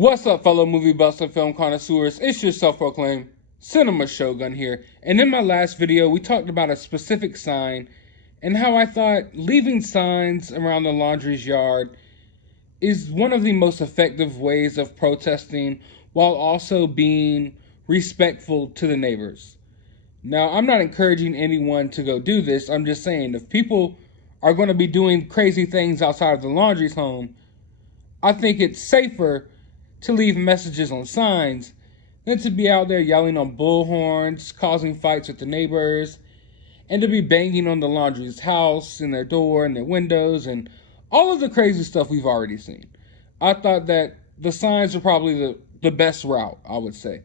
What's up, fellow movie buffs and film connoisseurs? It's your self-proclaimed Cinema Shogun here. And in my last video, we talked about a specific sign and how I thought leaving signs around the Laundrie's yard is one of the most effective ways of protesting while also being respectful to the neighbors. Now, I'm not encouraging anyone to go do this. I'm just saying, if people are going to be doing crazy things outside of the Laundrie's home, I think it's safer to leave messages on signs than to be out there yelling on bullhorns, causing fights with the neighbors, and to be banging on the Laundrie's house and their door and their windows and all of the crazy stuff we've already seen. I thought that the signs were probably the best route, I would say.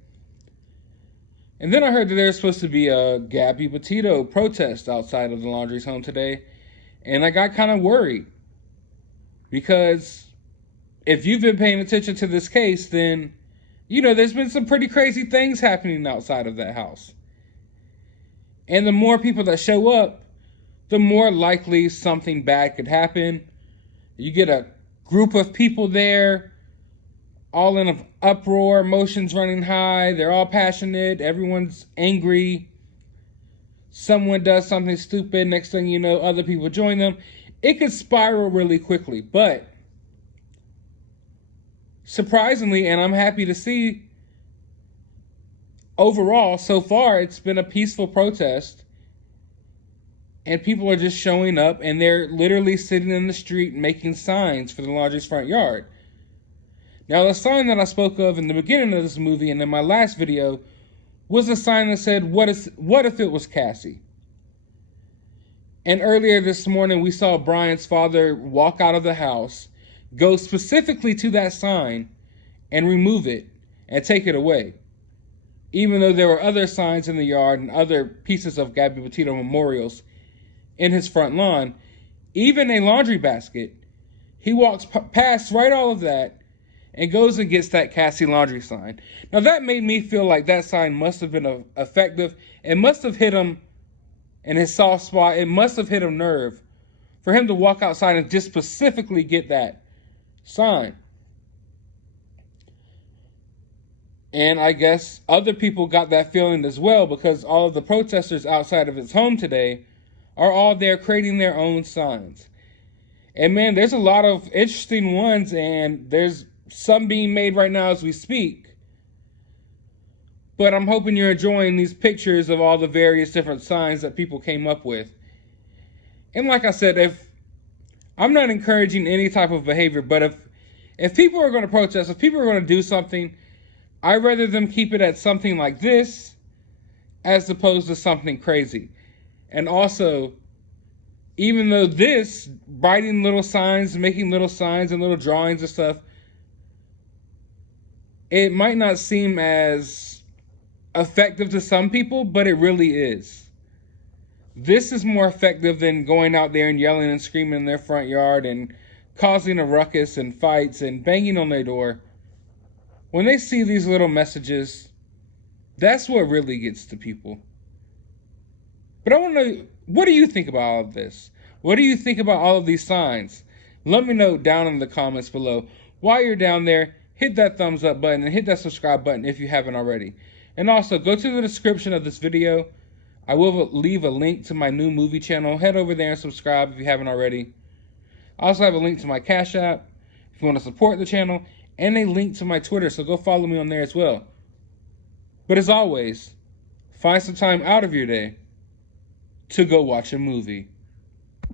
And then I heard that there's supposed to be a Gabby Petito protest outside of the Laundrie's home today, and I got kind of worried because if you've been paying attention to this case, then, you know, there's been some pretty crazy things happening outside of that house. And the more people that show up, the more likely something bad could happen. You get a group of people there, all in an uproar, emotions running high, they're all passionate, everyone's angry. Someone does something stupid, next thing you know, other people join them. It could spiral really quickly, but surprisingly, and I'm happy to see, overall, so far, it's been a peaceful protest. And people are just showing up, and they're literally sitting in the street making signs for the Laundrie's front yard. Now, the sign that I spoke of in the beginning of this movie and in my last video was a sign that said, what if it was Cassie? And earlier this morning, we saw Brian's father walk out of the house, go specifically to that sign and remove it and take it away. Even though there were other signs in the yard and other pieces of Gabby Petito memorials in his front lawn, even a laundry basket, he walks past right all of that and goes and gets that Cassie Laundrie sign. Now that made me feel like that sign must have been effective. It must have hit him in his soft spot. It must have hit a nerve for him to walk outside and just specifically get that sign. And I guess other people got that feeling as well, because all of the protesters outside of his home today are all there creating their own signs. And man, there's a lot of interesting ones, and there's some being made right now as we speak. But I'm hoping you're enjoying these pictures of all the various different signs that people came up with. And like I said, if I'm not encouraging any type of behavior, but if people are going to protest, if people are going to do something, I'd rather them keep it at something like this as opposed to something crazy. And also, even though this, writing little signs, making little signs and little drawings and stuff, it might not seem as effective to some people, but it really is. This is more effective than going out there and yelling and screaming in their front yard and causing a ruckus and fights and banging on their door. When they see these little messages, that's what really gets to people. But I want to know, what do you think about all of this? What do you think about all of these signs? Let me know down in the comments below. While you're down there, hit that thumbs up button and hit that subscribe button if you haven't already. And also, go to the description of this video. I will leave a link to my new movie channel. Head over there and subscribe if you haven't already. I also have a link to my Cash App if you want to support the channel, and a link to my Twitter, so go follow me on there as well. But as always, find some time out of your day to go watch a movie.